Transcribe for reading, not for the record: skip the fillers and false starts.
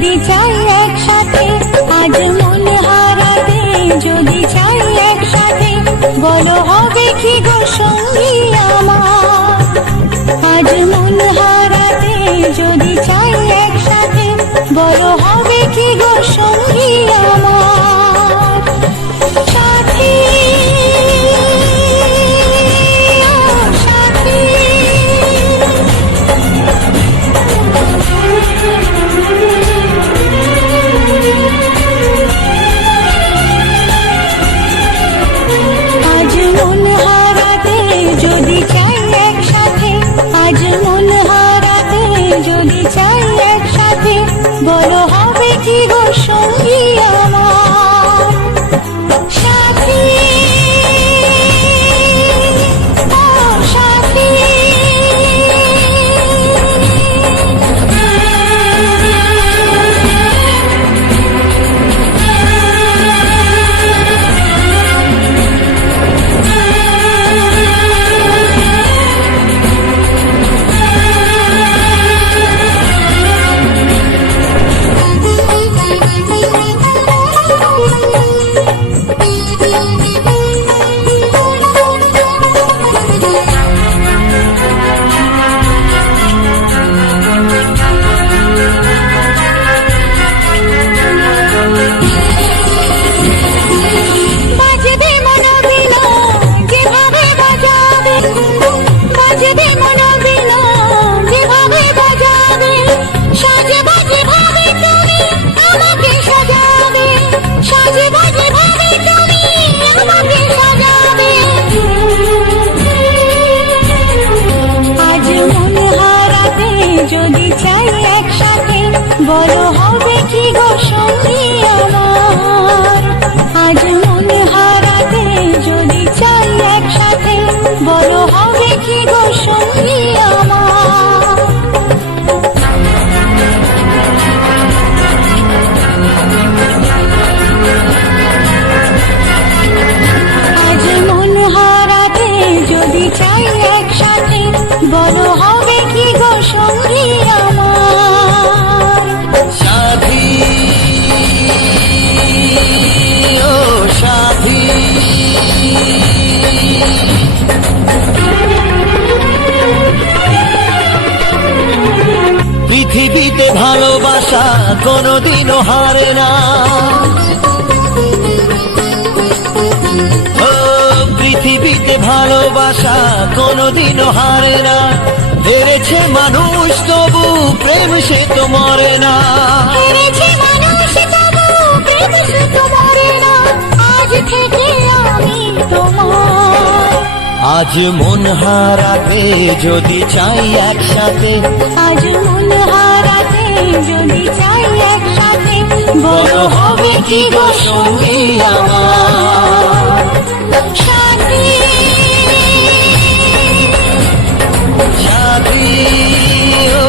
যদি চাই একসাথে, আজ মন হারাতে যদি চাই একসাথে, বলো হবে কি গো সঙ্গী আমার। আজ মন হারাতে যদি চাই একসাথে, বলো হবে কি গো সঙ্গী আমার। সাথী যদি চাই একসাথে, আজ মন হারাতে যদি চাই একসাথে, বলো হবে কি গো সঙ্গী আমার। সাথী ও সাথী, যদি চাই একসাথে, বলো হবে কি গো সঙ্গী আমার। আজ মন হারাতে যদি চাই একসাথে, বলো হবে কি গো সঙ্গী আমার। আজ মন হারাতে যদি চাই একসাথে, বলো হবে কি গো সঙ্গী আমার। সাথী ও সাথী, পৃথিবীতে ভালোবাসা কোনোদিনও হারে না। ও পৃথিবীতে ভালোবাসা কোনোদিনও হারে না। হেরেছে মানুষ তবু প্রেম সে তো মরে না। হেরেছে মানুষ তবু প্রেম সে তো মরে না। আজ থেকে আমি তোমার। আজ মন হারাতে যদি চাই একসাথে, আজ মন হারাতে যদি চাই একসাথে, বলো হবে কি গো সঙ্গী আমার। সাথী সাথী ও